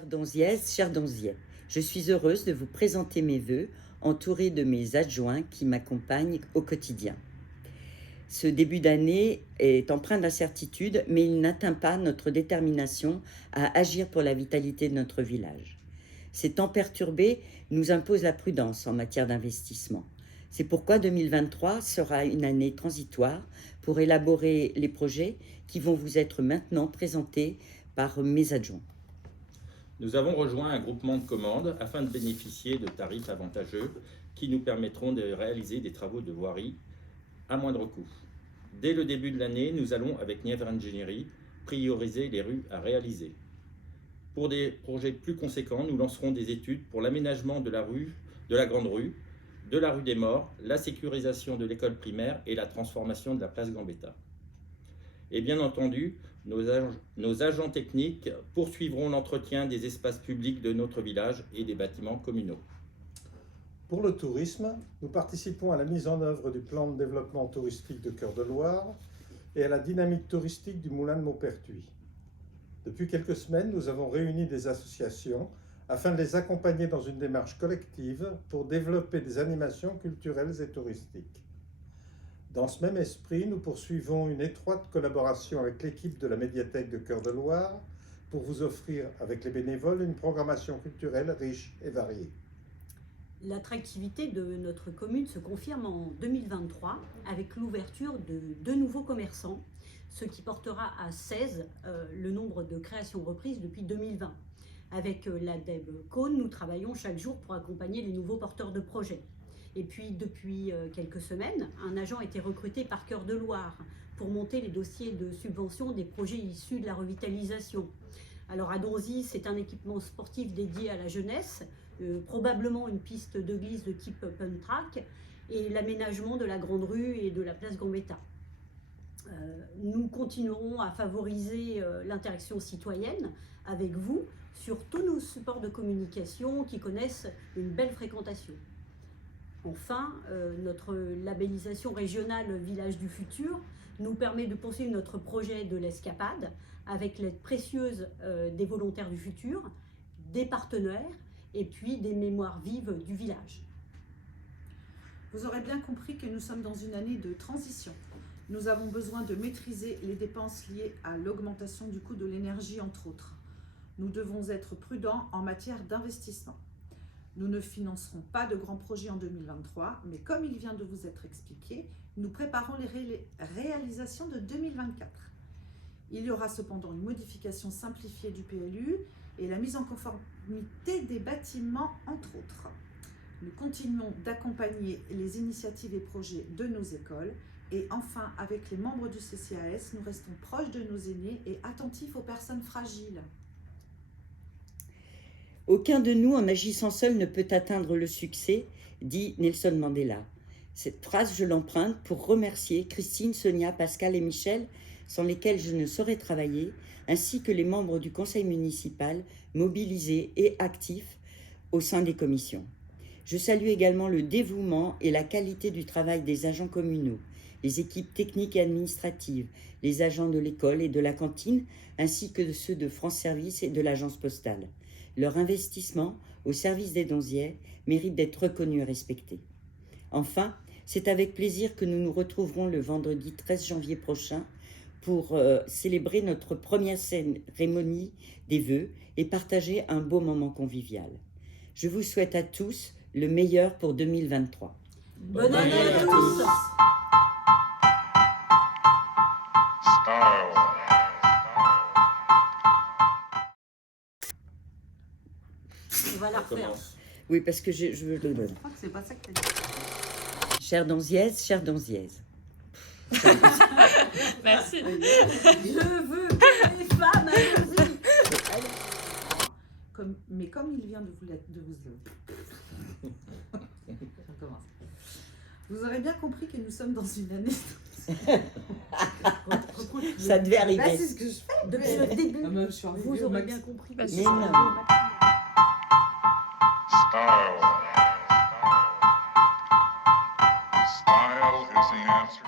Chères Donziaises, chers Donziais, je suis heureuse de vous présenter mes vœux, entourée de mes adjoints qui m'accompagnent au quotidien. Ce début d'année est empreint d'incertitude, mais il n'atteint pas notre détermination à agir pour la vitalité de notre village. Ces temps perturbés nous imposent la prudence en matière d'investissement. C'est pourquoi 2023 sera une année transitoire pour élaborer les projets qui vont vous être maintenant présentés par mes adjoints. Nous avons rejoint un groupement de commandes afin de bénéficier de tarifs avantageux qui nous permettront de réaliser des travaux de voirie à moindre coût. Dès le début de l'année, nous allons, avec Nièvre Ingénierie, prioriser les rues à réaliser. Pour des projets plus conséquents, nous lancerons des études pour l'aménagement de la Grande Rue, de la rue des Morts, la sécurisation de l'école primaire et la transformation de la place Gambetta. Et bien entendu, nos agents techniques poursuivront l'entretien des espaces publics de notre village et des bâtiments communaux. Pour le tourisme, nous participons à la mise en œuvre du plan de développement touristique de Cœur-de-Loire et à la dynamique touristique du Moulin de Maupertuis. Depuis quelques semaines, nous avons réuni des associations afin de les accompagner dans une démarche collective pour développer des animations culturelles et touristiques. Dans ce même esprit, nous poursuivons une étroite collaboration avec l'équipe de la médiathèque de Cœur-de-Loire pour vous offrir, avec les bénévoles, une programmation culturelle riche et variée. L'attractivité de notre commune se confirme en 2023 avec l'ouverture de 2 nouveaux commerçants, ce qui portera à 16 le nombre de créations reprises depuis 2020. Avec l'ADEB Cône, nous travaillons chaque jour pour accompagner les nouveaux porteurs de projets. Et puis, depuis quelques semaines, un agent a été recruté par Cœur-de-Loire pour monter les dossiers de subvention des projets issus de la revitalisation. Alors, à Donzy, c'est un équipement sportif dédié à la jeunesse, probablement une piste de glisse de type pump track, et l'aménagement de la Grande Rue et de la place Gambetta. Nous continuerons à favoriser l'interaction citoyenne avec vous sur tous nos supports de communication qui connaissent une belle fréquentation. Enfin, notre labellisation régionale Village du Futur nous permet de poursuivre notre projet de l'escapade avec l'aide précieuse des volontaires du futur, des partenaires et puis des mémoires vives du village. Vous aurez bien compris que nous sommes dans une année de transition. Nous avons besoin de maîtriser les dépenses liées à l'augmentation du coût de l'énergie, entre autres. Nous devons être prudents en matière d'investissement. Nous ne financerons pas de grands projets en 2023, mais comme il vient de vous être expliqué, nous préparons les réalisations de 2024. Il y aura cependant une modification simplifiée du PLU et la mise en conformité des bâtiments, entre autres. Nous continuons d'accompagner les initiatives et projets de nos écoles. Et enfin, avec les membres du CCAS, nous restons proches de nos aînés et attentifs aux personnes fragiles. Aucun de nous, en agissant seul, ne peut atteindre le succès, dit Nelson Mandela. Cette phrase, je l'emprunte pour remercier Christine, Sonia, Pascal et Michel, sans lesquels je ne saurais travailler, ainsi que les membres du conseil municipal mobilisés et actifs au sein des commissions. Je salue également le dévouement et la qualité du travail des agents communaux, les équipes techniques et administratives, les agents de l'école et de la cantine, ainsi que ceux de France Service et de l'agence postale. Leur investissement au service des Donziais mérite d'être reconnu et respecté. Enfin, c'est avec plaisir que nous nous retrouverons le vendredi 13 janvier prochain pour célébrer notre première cérémonie des vœux et partager un beau moment convivial. Je vous souhaite à tous le meilleur pour 2023. Bonne année à tous! On va la refaire. Oui, parce que je veux le donner. Je crois que c'est pas ça que tu as dit. Chères Donziaises, chères Donziaises. Merci. Je veux que les femmes allez-y. Mais comme il vient de vous Je recommence. Vous aurez bien compris que nous sommes dans une année... Ça devait arriver. Bah, c'est ce que je fais. Depuis le début, Je suis arrivée vous au aurez max. bien compris. Bah, Mais non. Style is the answer.